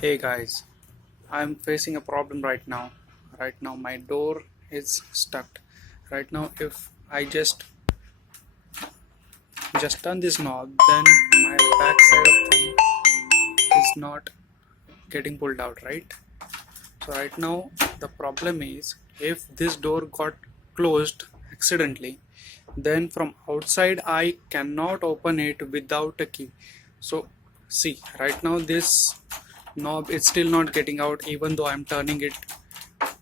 Hey guys, I'm facing a problem right now. Right now, my door is stuck. Right now, if I just turn this knob, then my back side of thumb is not getting pulled out, right? So right now, the problem is if this door got closed accidentally, then from outside I cannot open it without a key. So see, right now this knob is still not getting out even though I'm turning it,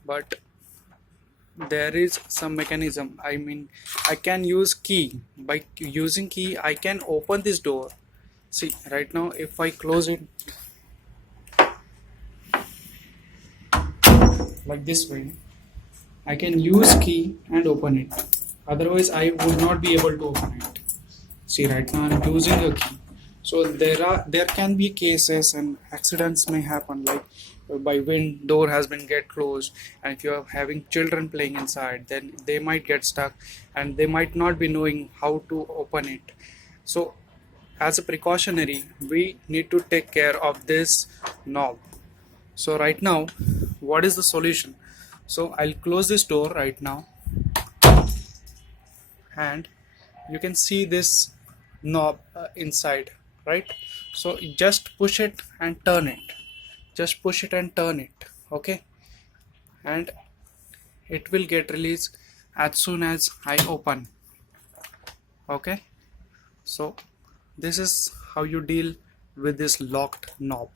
but there is some mechanism. I can use key. By using key I can open this door. See, right now if I close it like this way, I can use key and open it, otherwise I would not be able to open it. See, right now I'm using a key. So there can be cases and accidents may happen, like by wind door has been get closed, and if you are having children playing inside, then they might get stuck and they might not be knowing how to open it. So as a precautionary, we need to take care of this knob. So right now, what is the solution? So I'll close this door right now, and you can see this knob inside, right? So just push it and turn it. Just push it and turn it, okay? And it will get released as soon as I open, okay? So this is how you deal with this locked knob.